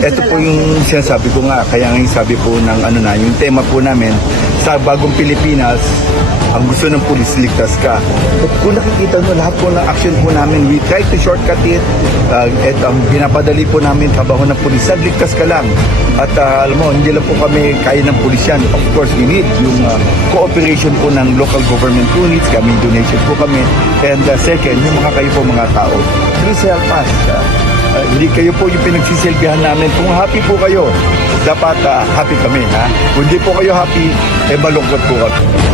ito po yung sinasabi ko nga, kaya nga yung sabi po ng ano na, yung tema po namin, sa bagong Pilipinas, ang gusto ng pulis, ligtas ka. At kung nakikita nyo, lahat po ng action po namin, we try to shortcut it. Uh, at ang pinapadali po namin trabaho ng pulis, "Sir, ligtas ka lang. At uh, alam mo, hindi lang po kami kaya ng pulis yan. Of course, we need yung uh, cooperation po ng local government units, kami donation po kami. And uh, second, yung mga kayo po mga tao, please help us. Uh, Uh, hindi kayo po yung pinagsisilbihan namin. Kung happy po kayo, dapat ah, happy kami. Ha? Kung hindi po kayo happy, eh malungkot po kami.